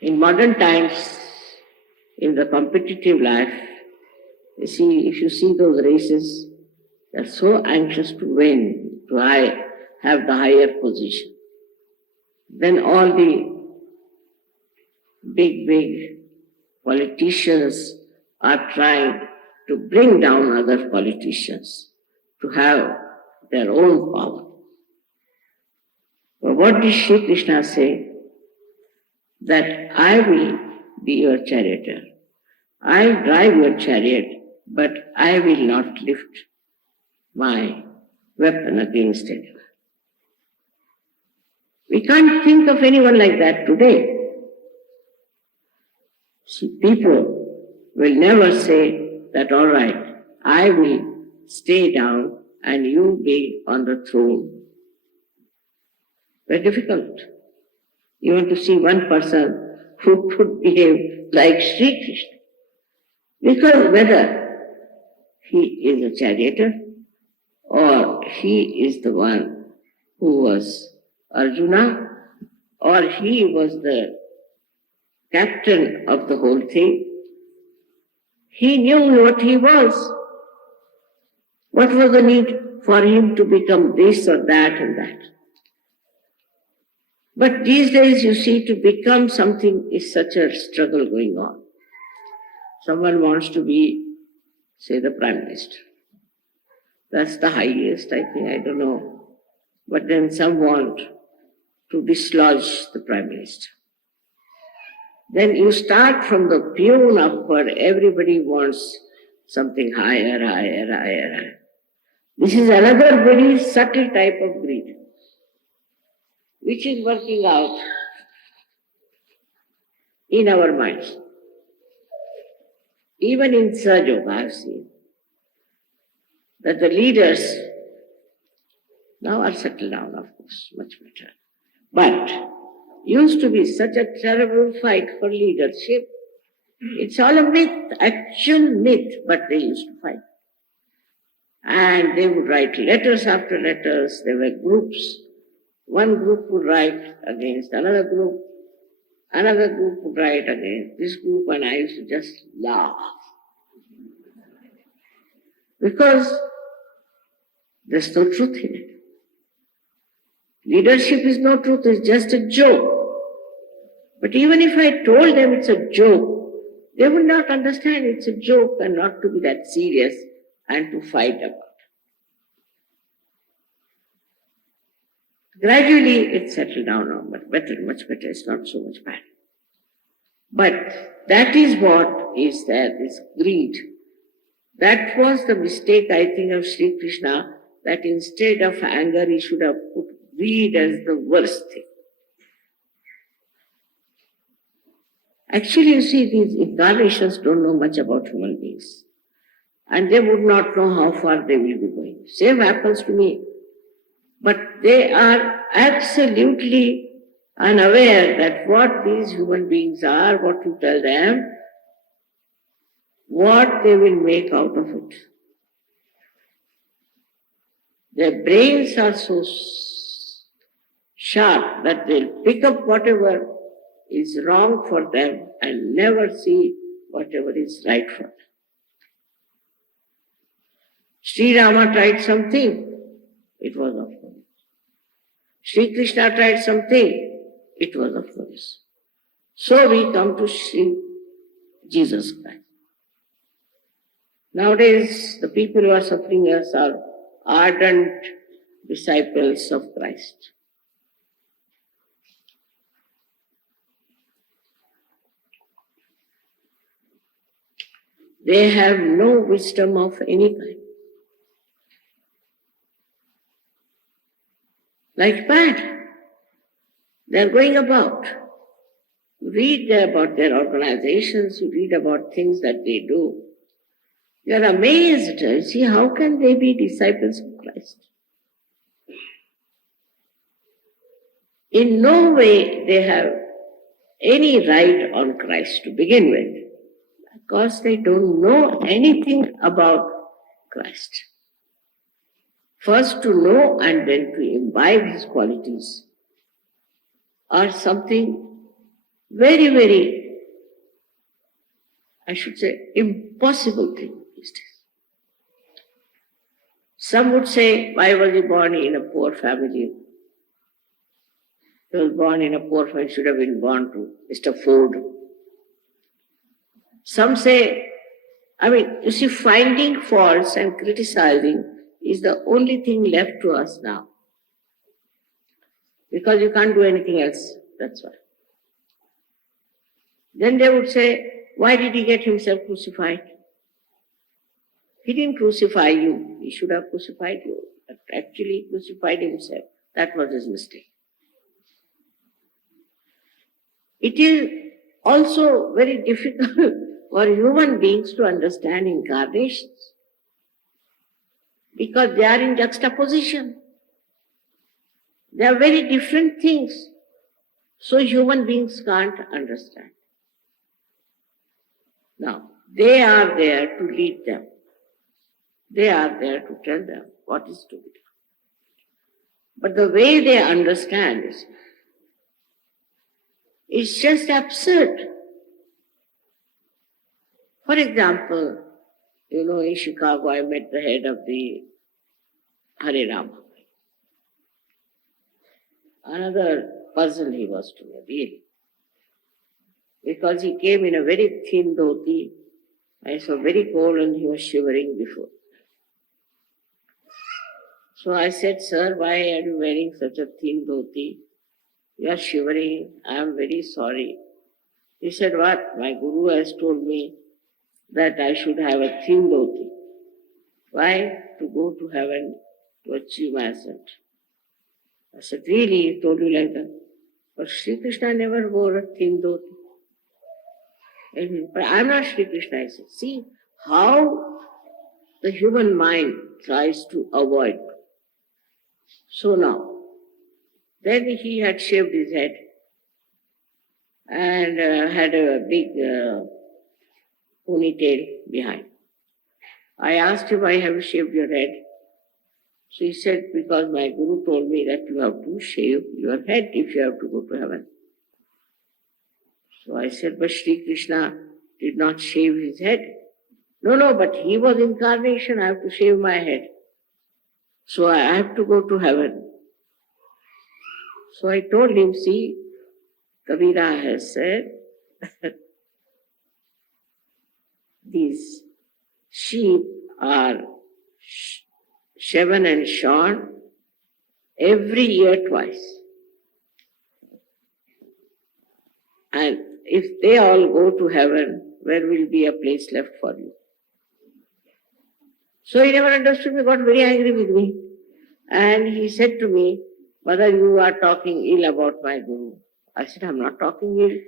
In modern times, in the competitive life, if you see those races, they're so anxious to win, to have the higher position. Then all the big politicians are trying to bring down other politicians to have their own power. But what did Shri Krishna say? That I will be your charioteer. I'll drive your chariot, but I will not lift my weapon against it. We can't think of anyone like that today. See, people will never say that, all right, I will stay down and you be on the throne. Very difficult. You want to see one person who could behave like Shri Krishna. Because whether he is a charioteer or he is the one who was Arjuna or he was the captain of the whole thing, he knew what he was. What was the need for him to become this or that and that? But these days, you see, to become something is such a struggle going on. Someone wants to be, say, the Prime Minister. That's the highest, I think, I don't know. But then some want to dislodge the Prime Minister. Then you start from the peon upward, everybody wants something higher. This is another very subtle type of greed, which is working out in our minds. Even in SAHAJYOG, I have seen that the leaders now are settled down, of course, much better. But used to be such a terrible fight for leadership. It's all a myth, actual myth, but they used to fight. And they would write letters after letters. There were groups. One group would write against another group would write against this group, and I used to just laugh. Because there's no truth in it. Leadership is no truth, it's just a joke. But even if I told them it's a joke, they would not understand it's a joke and not to be that serious and to fight about it. Gradually it settled down now, but better, much better, it's not so much bad. But that is what is there, this greed. That was the mistake, I think, of Shri Krishna, that instead of anger, he should have put greed as the worst thing. Actually, you see, these incarnations don't know much about human beings. And they would not know how far they will be going. Same happens to me. But they are absolutely unaware that what these human beings are, what you tell them, what they will make out of it. Their brains are so sharp that they'll pick up whatever is wrong for them and never see whatever is right for them. Sri Rama tried something, it was of course. Sri Krishna tried something, it was of course. So we come to Sri Jesus Christ. Nowadays, the people who are suffering us are ardent disciples of Christ. They have no wisdom of any kind. Like mad. They're going about. You read about their organizations, you read about things that they do. You're amazed. You see, how can they be disciples of Christ? In no way they have any right on Christ to begin with, because they don't know anything about Christ. First to know and then to imbibe his qualities are something Very, very, I should say, impossible thing these days. Some would say, why was he born in a poor family? He was born in a poor family, should have been born to Mr. Ford. Some say, you see, finding faults and criticizing is the only thing left to us now. Because you can't do anything else, that's why. Then they would say, why did he get himself crucified? He didn't crucify you, he should have crucified you, but actually crucified himself. That was his mistake. It is also very difficult for human beings to understand incarnations because they are in juxtaposition. They are very different things, so human beings can't understand. Now, they are there to lead them. They are there to tell them what is to be done. But the way they understand is just absurd. For example, in Chicago, I met the head of the Hare Rama. Another puzzle he was to me, really. Because he came in a very thin dhoti. I saw very cold and he was shivering before. So I said, sir, why are you wearing such a thin dhoti? You are shivering. I am very sorry. He said, what? My guru has told me that I should have a thin dhoti. Why? To go to heaven, to achieve my ascent. I said, really? He told you like that? But Shri Krishna never wore a thin dhoti. But I am not Shri Krishna. I said, see how the human mind tries to avoid. So now, then he had shaved his head and had a big ponytail behind. I asked him, why have you shaved your head? So he said, because my guru told me that you have to shave your head if you have to go to heaven. So I said, but Shri Krishna did not shave his head. No, but he was incarnation, I have to shave my head. So I have to go to heaven. So I told him, see, Kabira has said, these sheep are shaven and shorn every year twice. And if they all go to heaven, where will be a place left for you? So he never understood me, got very angry with me. And he said to me, mother, you are talking ill about my guru. I said, I'm not talking ill.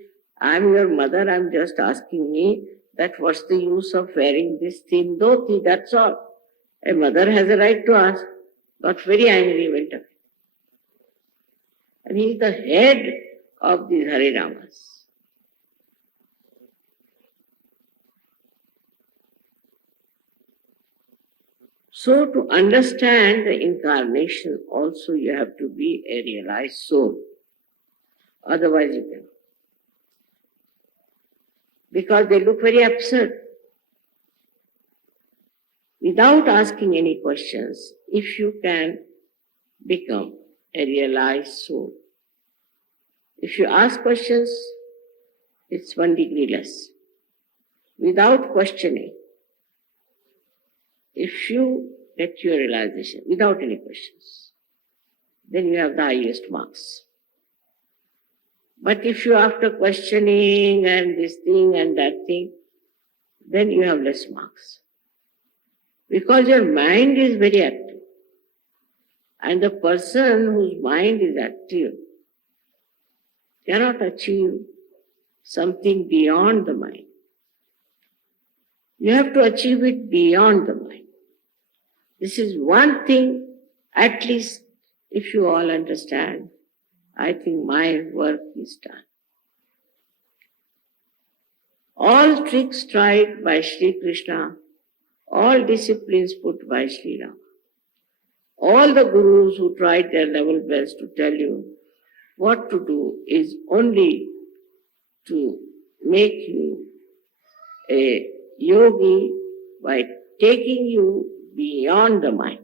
I'm your mother, I'm just asking me that what's the use of wearing this thin dhoti, that's all. A mother has a right to ask. Got very angry, went away. And he is the head of these Hare Ramas. So to understand the incarnation also you have to be a realized soul. Otherwise you cannot. Because they look very absurd. Without asking any questions, if you can become a realized soul. If you ask questions, it's 1 degree less. Without questioning, if you get your realization without any questions, then you have the highest marks. But if you after questioning and this thing and that thing, then you have less marks. Because your mind is very active. And the person whose mind is active cannot achieve something beyond the mind. You have to achieve it beyond the mind. This is one thing, at least if you all understand, I think my work is done. All tricks tried by Shri Krishna, all disciplines put by Sri Rama, all the gurus who tried their level best to tell you what to do is only to make you a yogi by taking you beyond the mind.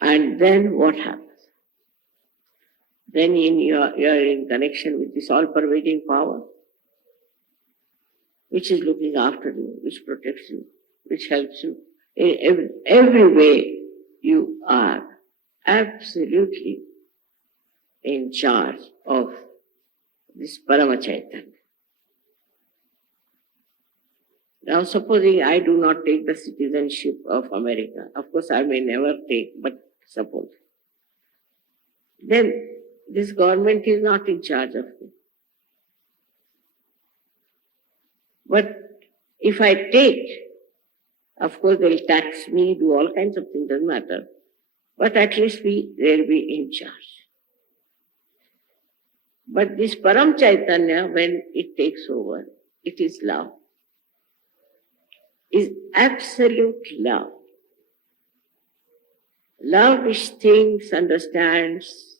And then what happens? Then you're in connection with this all-pervading power, which is looking after you, which protects you, which helps you. In every way, you are absolutely in charge of this Parama Chaitanya. Now, supposing I do not take the citizenship of America, of course I may never take, but suppose, then this government is not in charge of me. But if I take, of course they'll tax me, do all kinds of things, doesn't matter. But at least they'll be in charge. But this Param Chaitanya, when it takes over, it is love. Is absolute love. Love which thinks, understands,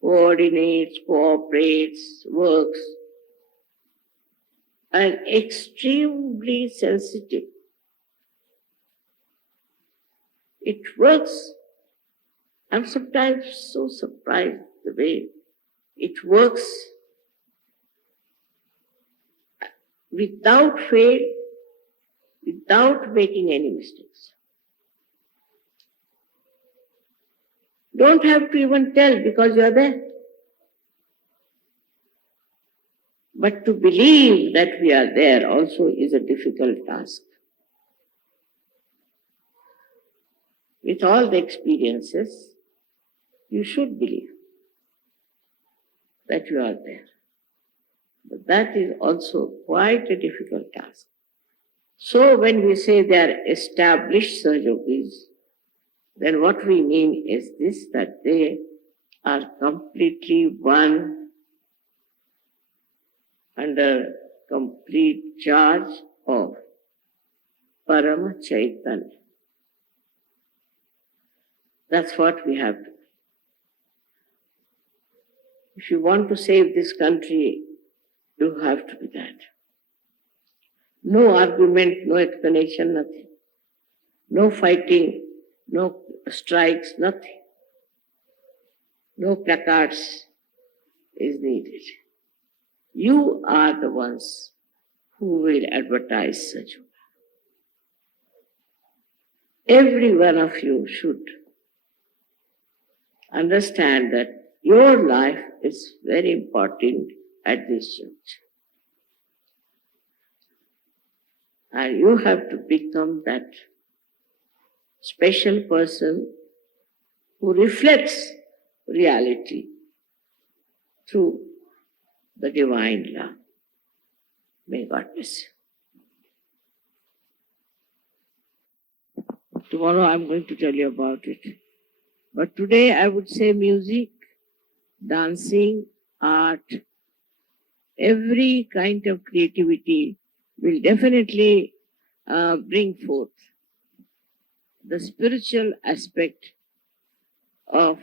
coordinates, cooperates, works, and extremely sensitive. It works. I'm sometimes so surprised the way it works without fail, without making any mistakes. Don't have to even tell because you are there. But to believe that we are there also is a difficult task. With all the experiences, you should believe that you are there. But that is also quite a difficult task. So when we say they are established Sahajyogis, then what we mean is this, that they are completely one under complete charge of Parama Chaitanya. That's what we have to do. If you want to save this country, you have to be that. No argument, no explanation, nothing. No fighting, no strikes, nothing. No placards is needed. You are the ones who will advertise Sahajyog. Every one of you should understand that your life is very important at this church. And you have to become that special person who reflects reality through the divine love. May God bless you. Tomorrow I'm going to tell you about it. But today I would say music, dancing, art, every kind of creativity will definitely bring forth the spiritual aspect of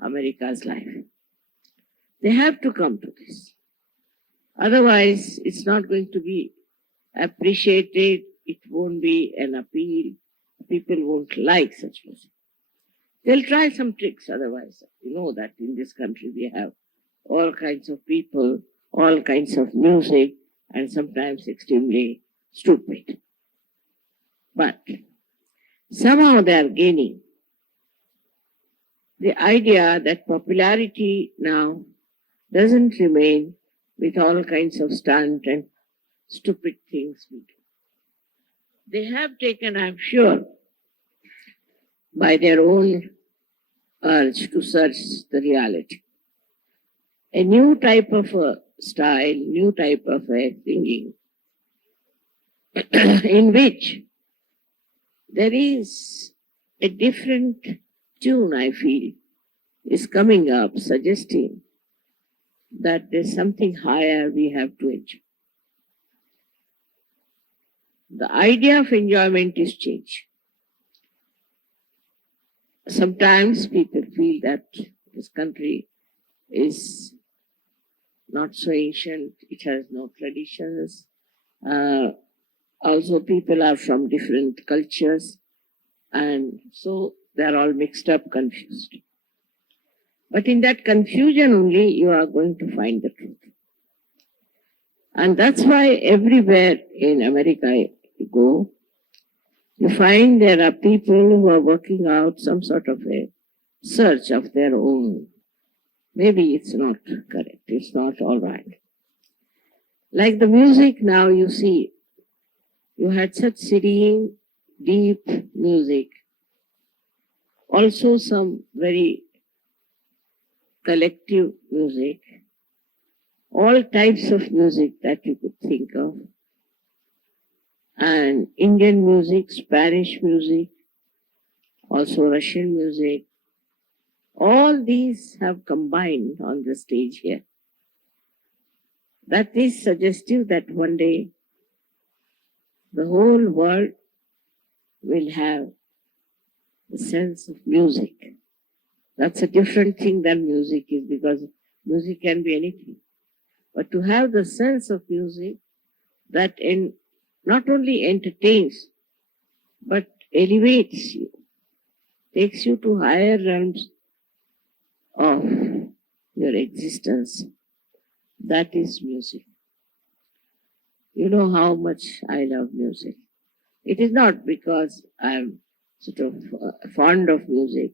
America's life. They have to come to this. Otherwise, it's not going to be appreciated. It won't be an appeal. People won't like such music. They'll try some tricks otherwise. You know that in this country we have all kinds of people, all kinds of music, and sometimes extremely stupid. But somehow they are gaining the idea that popularity now doesn't remain with all kinds of stunt and stupid things we do. They have taken, I'm sure, by their own urge to search the reality, a new type of a style, new type of a singing, in which there is a different tune, I feel, is coming up, suggesting that there's something higher we have to enjoy. The idea of enjoyment is changed. Sometimes people feel that This country is not so ancient, it has no traditions. Also, people are from different cultures, and so they're all mixed up, confused. But in that confusion only, you are going to find the truth. And that's why everywhere in America you go, you find there are people who are working out some sort of a search of their own. Maybe it's not correct, it's not all right. Like the music now, you see, you had such serene, deep music. Also some very collective music. All types of music that you could think of. And Indian music, Spanish music, also Russian music. All these have combined on the stage here. That is suggestive that one day the whole world will have the sense of music. That's a different thing than music is, because music can be anything. But to have the sense of music that not only entertains, but elevates you, takes you to higher realms of your existence, that is music. You know how much I love music. It is not because I'm sort of fond of music,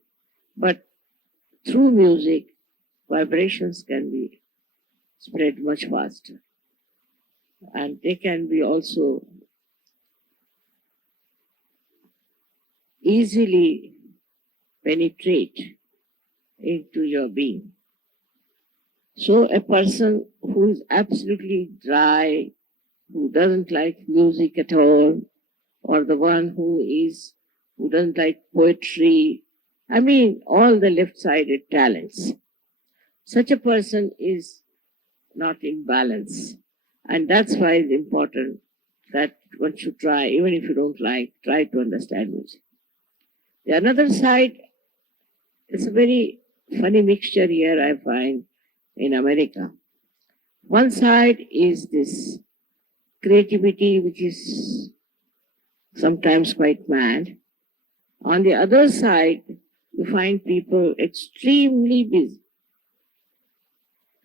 but through music, vibrations can be spread much faster. And they can be also easily penetrate into your being. So a person who is absolutely dry, who doesn't like music at all, or the one who doesn't like poetry, I mean all the left-sided talents, such a person is not in balance. And that's why it's important that one should try, even if you don't like, try to understand music. The another side, it's a very funny mixture here I find in America. One side is this creativity, which is sometimes quite mad. On the other side, you find people extremely busy,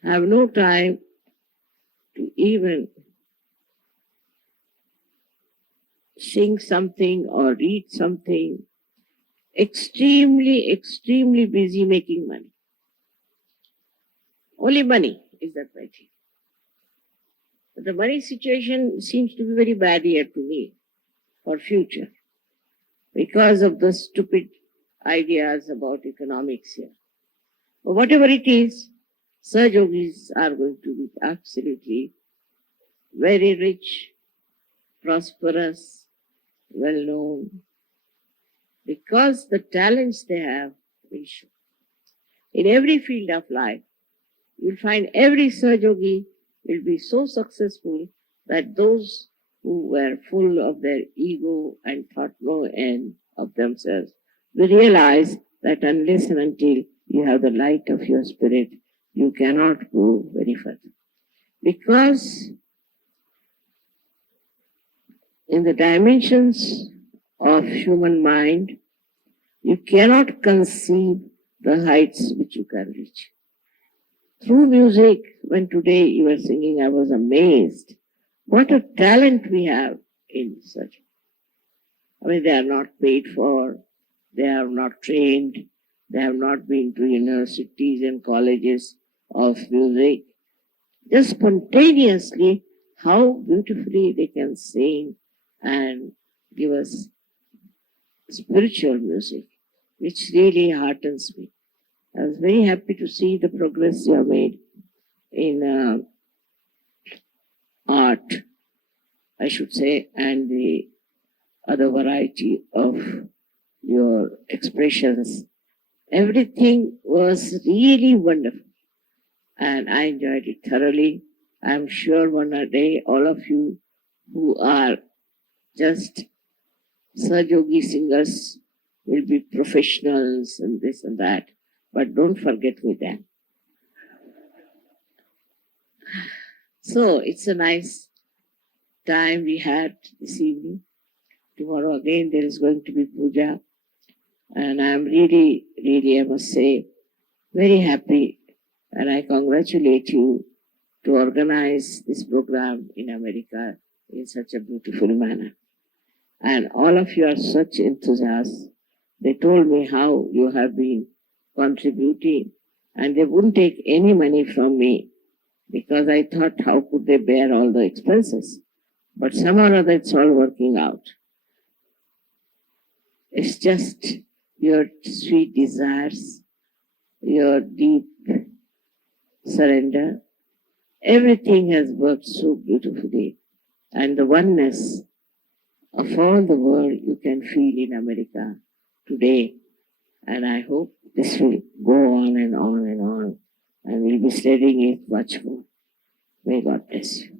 have no time to even sing something or read something, extremely, extremely busy making money. Only money is that criteria. But the money situation seems to be very bad here to me for future because of the stupid ideas about economics here. But whatever it is, Sahajyogis are going to be absolutely very rich, prosperous, well known, because the talents they have will show. In every field of life, you'll find every Sahajogi will be so successful that those who were full of their ego and thought no end of themselves will realize that unless and until you have the light of your spirit, you cannot go very further. Because in the dimensions of human mind, you cannot conceive the heights which you can reach. Through music, when today you were singing, I was amazed. What a talent we have in such. I mean, they are not paid for, they are not trained, they have not been to universities and colleges of music. Just spontaneously, how beautifully they can sing and give us spiritual music, which really heartens me. I was very happy to see the progress you have made in art, I should say, and the other variety of your expressions. Everything was really wonderful, and I enjoyed it thoroughly. I'm sure one day all of you who are just Sahajogi singers will be professionals and this and that. but don't forget me then. So it's a nice time we had this evening. Tomorrow again there is going to be puja, and I'm really, I must say, very happy, and I congratulate you to organize this program in America in such a beautiful manner. And all of you are such enthusiasts. They told me how you have been contributing, and they wouldn't take any money from me because I thought, how could they bear all the expenses? But somehow or other it's all working out. It's just your sweet desires, your deep surrender. Everything has worked so beautifully. And the oneness of all the world you can feel in America today. And I hope this will go on and on and on. And we'll be studying it much more. May God bless you.